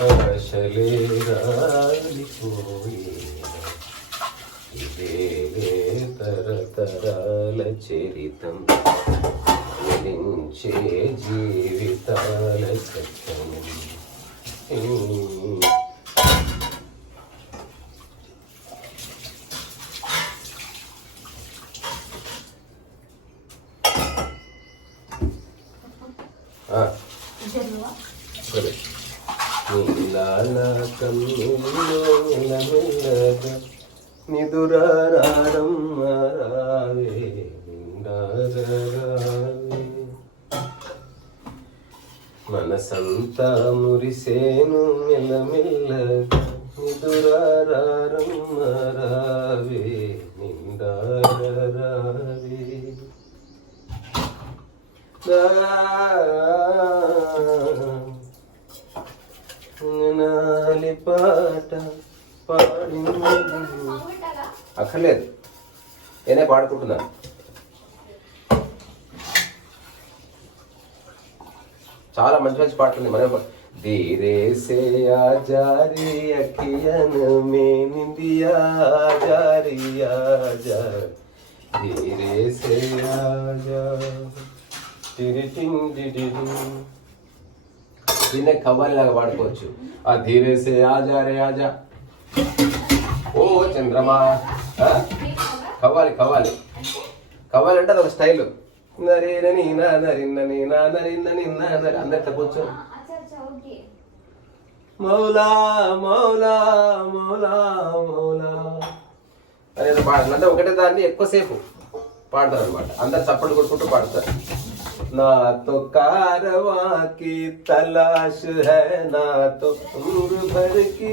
ఆశలే రాలిపోయే ఇదే తరతరాల చరితం వెలించే జీవితాల సత్యం. సరే నీలాల కన్నుల్లో మెల్లమెల్లగా నిదురారమ్మారావే నిండారావే మనసంతా మురిసేను మెల్లమెల్లగా నిదురారమ్మారావే నిండారావే పాట పాడి అక్కర్లేదు, నేనే పాడుకుంటున్నాను. చాలా మంచి మంచి పాటలు ఉన్నాయి. మనం ధీరే సే ఆజారి అఖియన్ మే నిందియా ఆజారి ఆజా ధీరే సే ఆజా టిరిటింగ్ డిడిడింగ్. దీన్నే కవ్వాలి లాగా పాడుకోవచ్చు. ఆ ధీరే సే ఆజా రే ఆజా ఓ చంద్రమా. కవ్వాలి కవ్వాలి కవ్వాలి అంటే అదొక స్టైల్. నరేనని నా నరిన్నని నా నరిన్నని నా నరి అందరితో కూర్చో. మౌలా మౌలా మౌలా మౌలా అనేది పాడాలి. అంటే ఒకటే దాన్ని ఎక్కువసేపు పాడతారు అనమాట. అందరు చప్పట్లు కొట్టుకుంటూ పాడతారు. ना तो कारवां की तलाश है ना तो उम्र भर की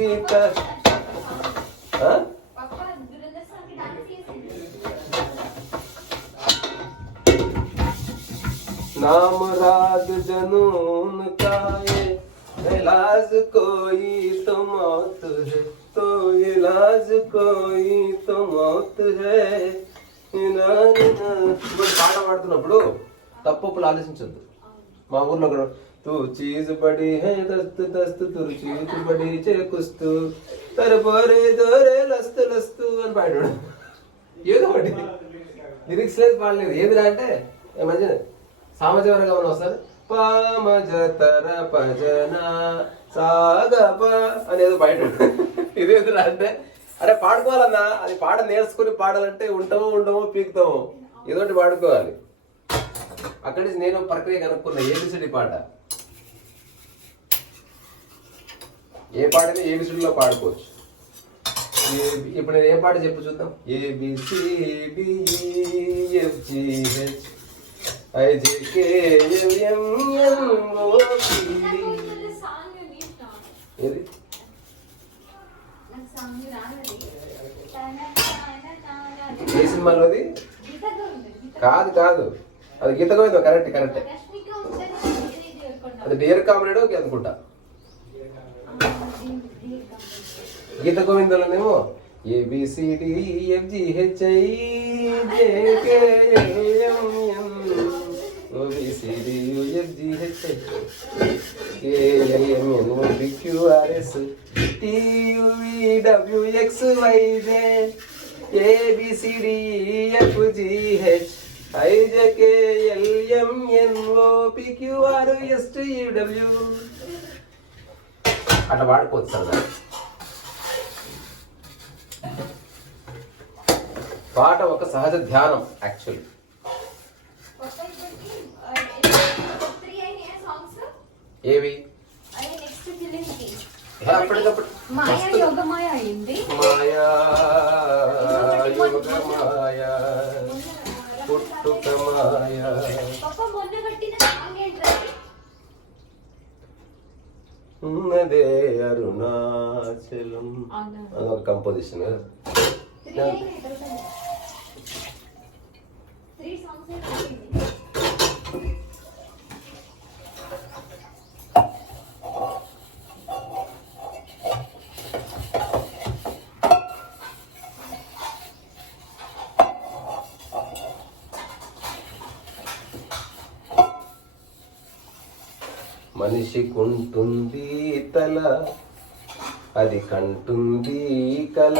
नाम राग जनून का ये इलाज कोई तो मौत है, तो इलाज कोई तो मौत है. పాట పాడుతున్నప్పుడు తప్పులు ఆలోచించొద్దు. మా ఊర్లో కూడా తూ చీజ్ బడి హే దస్తు దస్తు తురు చీజ్ బడి చేకుస్తూ తరబోరే దోరే లస్తు లస్తు అని పాడాడు. ఏదో ఒకటి లిరిక్స్ లేదు, పాడలేదు. ఏమిరా అంటే మంచి సామజవరంగా ఉన్న వస్తారు. పామజ తర పజన సాగప అనేది బయట. ఇదేదిరా అంటే అరే పాడుకోవాలన్నా, అది పాట నేర్చుకుని పాడాలంటే ఉంటామో ఉండమో పీకుతామో ఏదో ఒకటి పాడుకోవాలి. అక్కడి నుంచి నేను ప్రక్రియ కనుక్కున్నా. ఏబిసిడి పాట ఏ పాటని ఏబిసిడిలో పాడుకోవచ్చు. ఇప్పుడు నేను ఏ పాట చెప్పు చూద్దాం. ABCDEFGH IJKLMNOP. ఏది ఏ సినిమాలోది? కాదు కాదు, అది గీత గోవిందం. Correct correct. అది డియర్ కామ్రేడో అనుకుంటా. Geetha గోవిందంలోనేమో ABCDEFGH IJKLMNOPQRSTUV. అట్లా వాడుకోవచ్చు సార్. పాట ఒక సహజ ధ్యానం యాక్చువల్లీ. ఏవి అప్పటికప్పుడు మాయా యోగమాయ పుట్టుక మాయ. ఉన్నదే అరుణాచలం అదొక కంపోజిషన్ కదా. మనిషికుంటుంది తల, అది కంటుంది కల.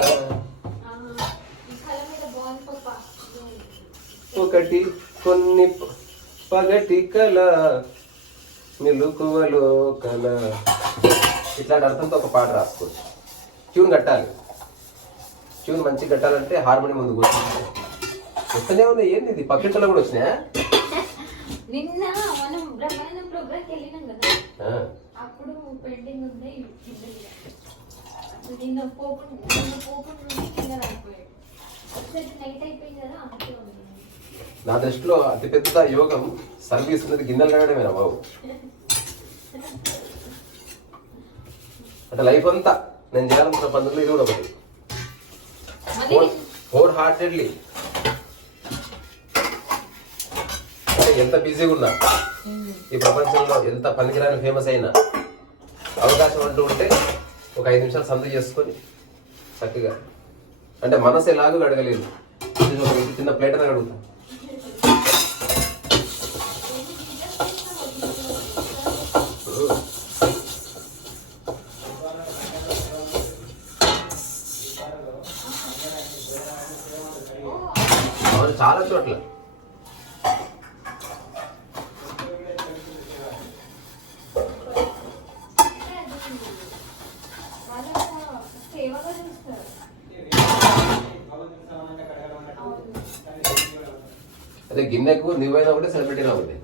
ఒకటి కొన్ని పగటి కల, మెలకువలో కల. ఇట్లాంటి అర్థంతో ఒక పాట రాసుకోవచ్చు. ట్యూన్ కట్టాలి. ట్యూన్ మంచిగా కట్టాలంటే హార్మోనియం ముందు కూర్చోండి. వస్తూనే ఉన్నాయి. ఏంది ఇది? పక్కింట్లో కూడా వచ్చినాయా? నిన్న మనం బ్రహ్మాండం ప్రోగ్రామ్కి వెళ్ళినాం కదా, అప్పుడు పెయింటింగ్ ఉంది. నిన్న పోపు కింద రాకపోయాడు. నైట్ అయిపోయింది కదా, అందుకే ఉంది. నా దృష్టిలో అతిపెద్ద యోగం సర్వీస్ ఉన్నది గిన్నెలు కడగడమేనా బాబు. అంటే లైఫ్ అంతా నేను చేయాలనుకున్న పనులు ఇది కూడా ఒకటి. హోల్ హార్టెడ్లీ అంటే ఎంత బిజీగా ఉన్నా, ఈ ప్రపంచంలో ఎంత పనికిరాని ఫేమస్ అయినా, అవకాశం అంటూ ఉంటే ఒక 5 నిమిషాలు సందడి చేసుకొని చక్కగా, అంటే మనసు ఎలాగో అడగలేదు, చిన్న ప్లేట్ అని అడుగుతా. చాలా చోట్ల అదే గిన్నెకు నీవైనా ఒకటే, సెలబ్రిటీనా ఒకటే.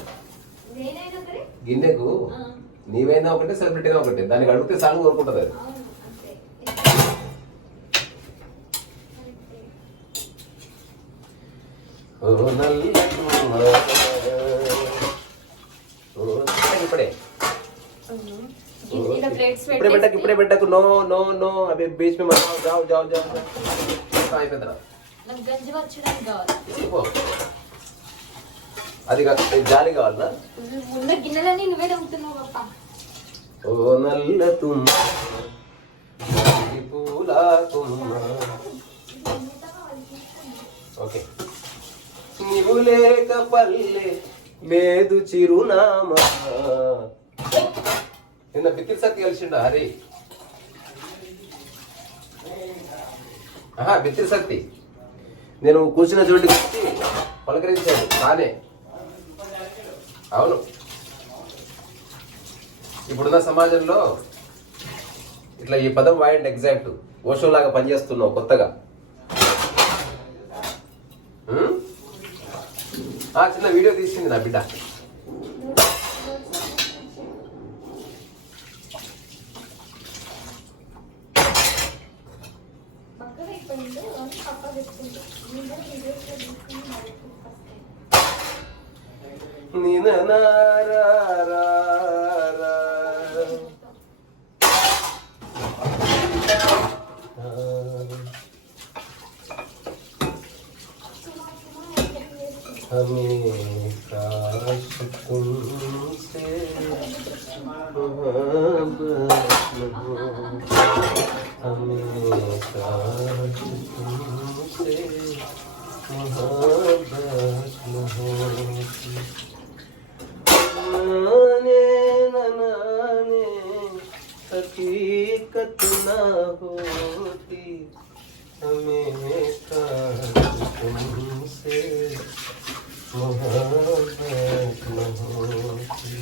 గిన్నెకు నీవైనా ఒకటే, సెలబ్రిటీనా ఒకటే. దానికి అడిగితే సాంగ్ కోరుకుంటుంది అది. ఇప్పుడే ఇప్పుడే పెట్టకు. నో నో నో అవి బీచ్ में मत जाओ जाओ जाओ అయిపోయిందిరా. అది జాలి కావాలనా? గిన్నెలని నువ్వే నమ్ముతున్నావు పాప. ఓ నల్ల తుమ్మ పూల తుమ్మ. ఓకే. నీవు లేక పల్లె లేదు చిరునామా. నిన్న బిత్తిరి సత్తి కలిసిండా? హరి బిత్తిరి సత్తి నేను కూర్చున్న చోటుకి వచ్చి పలకరించాడు తానే. అవును, ఇప్పుడున్న సమాజంలో ఇట్లా ఈ పదం వాడండి. ఎగ్జాక్ట్ ఓషో లాగా పనిచేస్తున్నావు కొత్తగా. చిన్న వీడియో తీసింది నా బిడ్డ. हमें काश तुमसे मोहब्बत न हो, हमें काश तुमसे मोहब्बत न हो। नाने नाने हकीकत न होती, हमें काश तुमसे मोहब्बत न होती।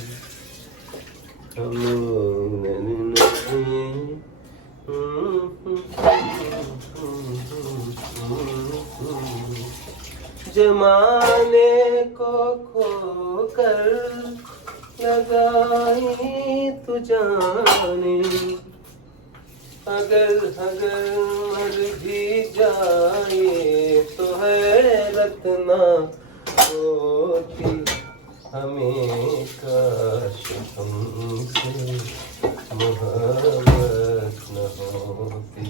जमाने को खोकर लगाई तू जाने, अगर अगर मर भी जाए तो हैरत ना होती, हमें काश तुमसे मोहब्बत न होती।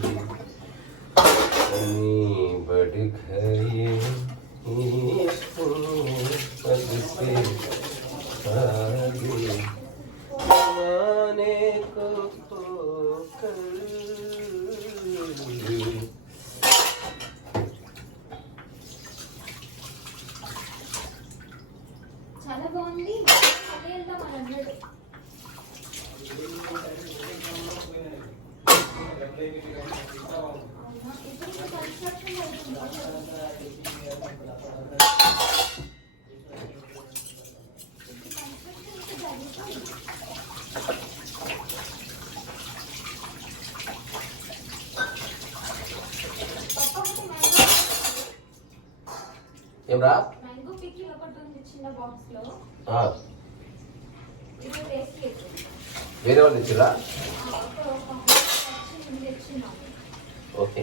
कहीं बढ़ गई इश्क हद से आगे, जमाने को खोकर। చాలా బాగుంది. ఇప్పుడు కన్స్ట్రక్షన్ అవుతుంది. ఏమ్రా మ్యాంగో పికిల్ ఒకటి ఉంది చిన్న బాక్స్ లో. ఆ, ఇది టేస్ట్ లేదు. వేరే వాళ్ళు తెచ్చిరా? తెచ్చినాం. ఓకే.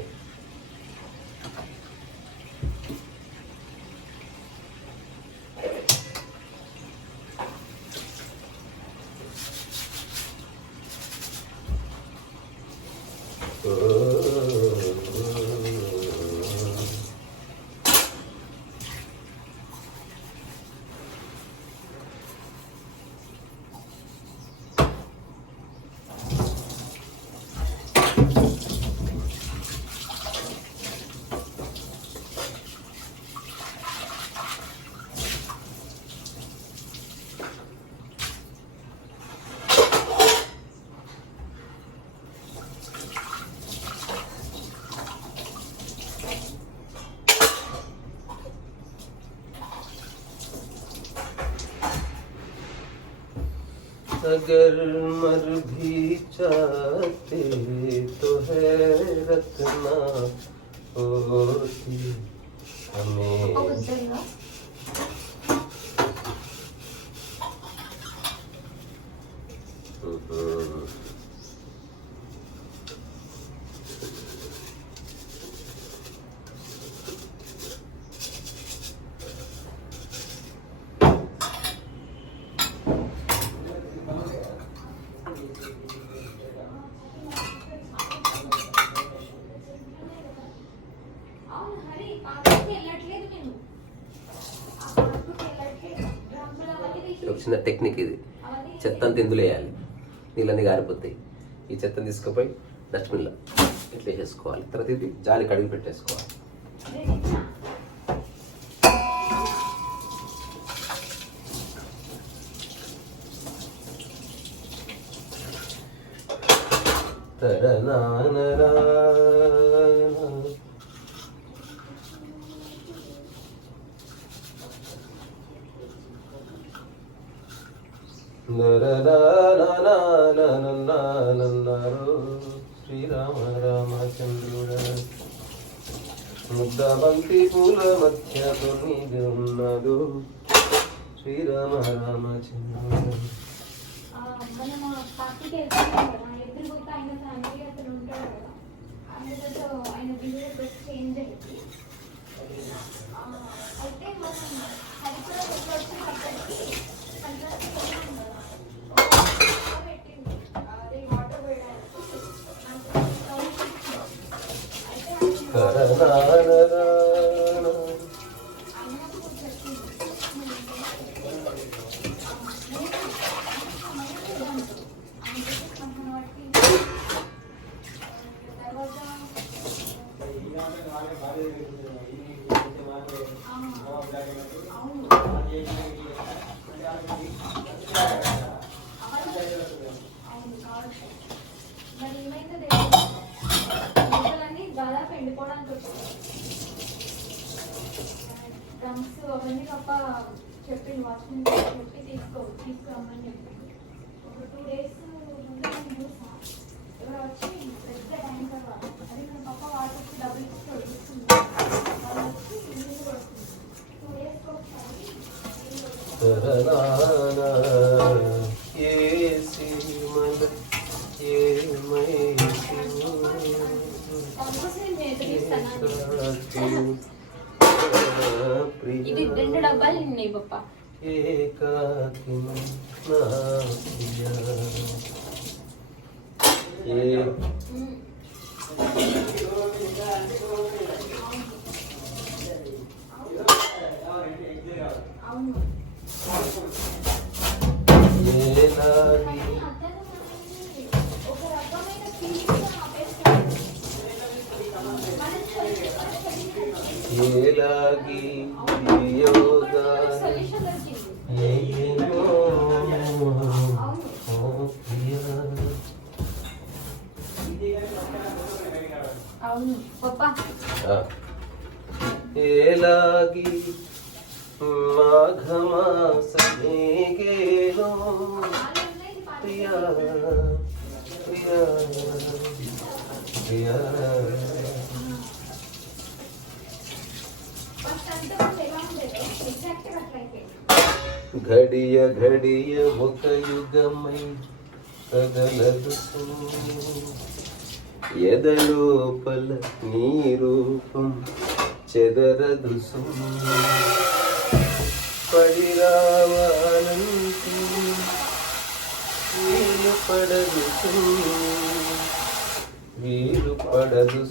अगर मर भी चाहते तो हैरत ना होती हमें. అవును హరి, పార్కుకి వెళ్ళట్లేదు నేను. ఆ పార్కుకి వెళ్ళట్లేదు. డ్రమ్ములు అవన్నీ తీసి ఒక చిన్న టెక్నిక్ ఇది. అవన్నీ చెత్తంతా ఇందులో వేయాలి, నీళ్ళన్నీ గారిపోతాయి. ఈ చెత్తని తీసుకుపోయి డస్ట్బిన్లో ఇట్లా వేసేసుకోవాలి. తర్వాత ఇది జాలి కడిగి పెట్టేసుకోవాలి. అదే తెచ్చా. తరనానరా శ్రీరామ రామచంద్రుడ ముద్దబంతి పూల మధ్య తొమ్మిది ఉన్నదు శ్రీరామ రామచంద్రుడ. మనం పార్టీకి వెళ్తాం కదా, ఎదురుగుత ఆయన ఫ్యామిలీ అతను ఉంటాడు కదా, ఆయనతో ఆయన బిహేవియర్ చేంజ్ అయ్యింది. అయితే మనం హరిపురం వచ్చి అక్కడికి పంచాయతీ వెళ్ళాం కదా, పెట్టింది అదే వాటర్ వేయడానికి అయితే ఆయనకు చెప్పింది మరి ఏమైందో దాదాపు ఎండిపోవడానికి వచ్చింది. డ్రమ్స్ అవన్నీ తప్ప చెప్పింది వాచ్మెన్ చెప్పి తీసుకురమ్మని చెప్పింది. ఒక 2 days ముందు నేను చూసా, ఎవరో వచ్చి పెద్ద ట్యాంకర్ అది మన పప్ప వాటర్కి డబ్బులు ఇచ్చి వస్తుంది, వాళ్ళు వచ్చి నీళ్ళు కొడుతుంది. 2 days ఒకసారి ఇది 2 డబ్బాలు నిన్నాయి పప్ప. అవును ఒక రకమైన ఫీలింగ్ ఆపేస్తాడు. ఏలాగి యోగా సొల్యూషన్ దొరికింది. ఏమో అవును పప్పా. ఏలాగి మాఘమాస మేఘేలో ప్రియా ప్రియా ప్రియా ఫస్ట్ అంతా వాళ్ళు ఎలా ఉండేదో ఎగ్జాక్ట్గా అట్లయితే. ఘడియ ఘడియ ఒక యుగమై కదలదు ఎదలోపల నీ రూపం చెదరదు పడి రావాలంటే వీలు పడదు వీలు పడదు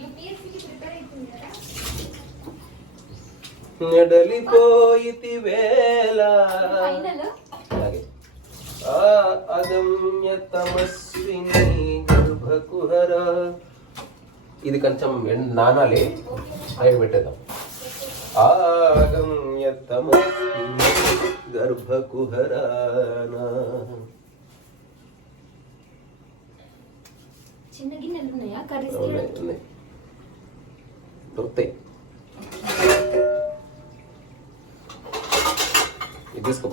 యూపీఎస్సీకి ప్రిపేర్ అవుతుంది కదా. నెడలిపోయితి వేళ ఫైనల్ అలాగే ఆ అదమ్య తమస్విని గర్భకుహర. ఇది కొంచెం నానాలి, ఆయన పెట్టేద్దాం. ఆగమ్య తమస్విని గర్భకుహరానా. చిన్న గిన్నెలు ఉన్నాయా కర్రీస్? ఉన్నాయి ఉన్నాయి, దొరుకుతాయి. ఇది తీసుకో.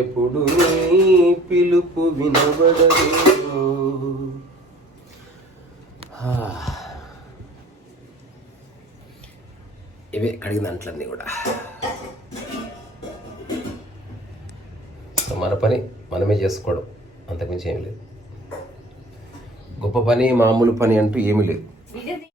ఎప్పుడు నీ పిలుపు వినబడదు. ఇవే కడిగిన అంట్లన్నీ కూడా. మన పని మనమే చేసుకోవడం, అంతకుమించి ఏమి లేదు. గొప్ప పని మామూలు పని అంటూ ఏమీ లేదు.